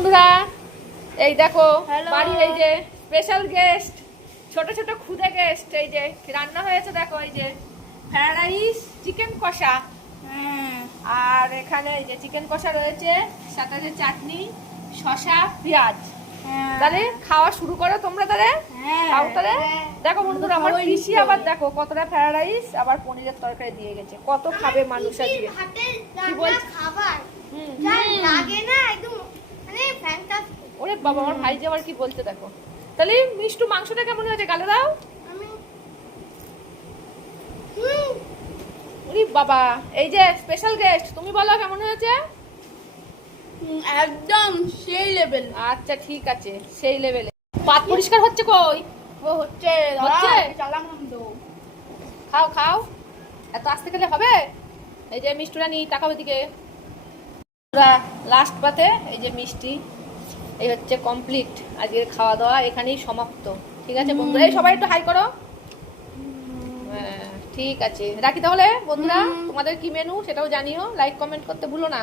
বন্ধুরা, এই দেখো Hello. বাড়ির এই যে স্পেশাল গেস্ট, ছোট ছোট খুদে গেস্ট। এই যে রান্না হয়েছে দেখো, এই যে ফ্রাইড রাইস, চিকেন কষা, আর এখানে এই যে চিকেন কষা রয়েছে, সাথে যে চাটনি, শসা, পেঁয়াজ। তাহলে খাওয়া শুরু করো তোমরা তাহলে। খাও তাহলে। দেখো বন্ধুরা, আমার পিসি আবার দেখো কতটা ফ্রাইড রাইস আবার পনিরের তরকারি দিয়ে গেছে। কত খাবে মানুষ আজকে। কি বলছ? খাবার যা লাগে না একদম মানে ফ্যান্টাস্টিক। ওরে বাবা, আমার ভাই যে আবার কি বলতে দেখো। তাহলে মিষ্টু মাংসটা কেমন হয়েছে, গালে দাও। আমি ওরে বাবা, এই যে স্পেশাল গেস্ট, তুমি বলো কেমন হয়েছে। একদম সেই লেভেল। আচ্ছা ঠিক আছে, সেই লেভেলে। পাত পরিষ্কার হচ্ছে কই? ও হচ্ছে হচ্ছে? চালাম তো। খাও খাও, এত আস্তে খেলে হবে। এই যে মিষ্টুরা নি তাকাও দিকে। লাস্ট পাতে এই যে মিষ্টি, এই হচ্ছে কমপ্লিট। আজকের খাওয়া দাওয়া এখানেই সমাপ্ত। ঠিক আছে বন্ধুরা, এই সবাই একটু হাই করো। হ্যাঁ ঠিক আছে, রাখি তাহলে বন্ধুরা। তোমাদের কি মেনু সেটাও জানিও, লাইক কমেন্ট করতে ভুলো না।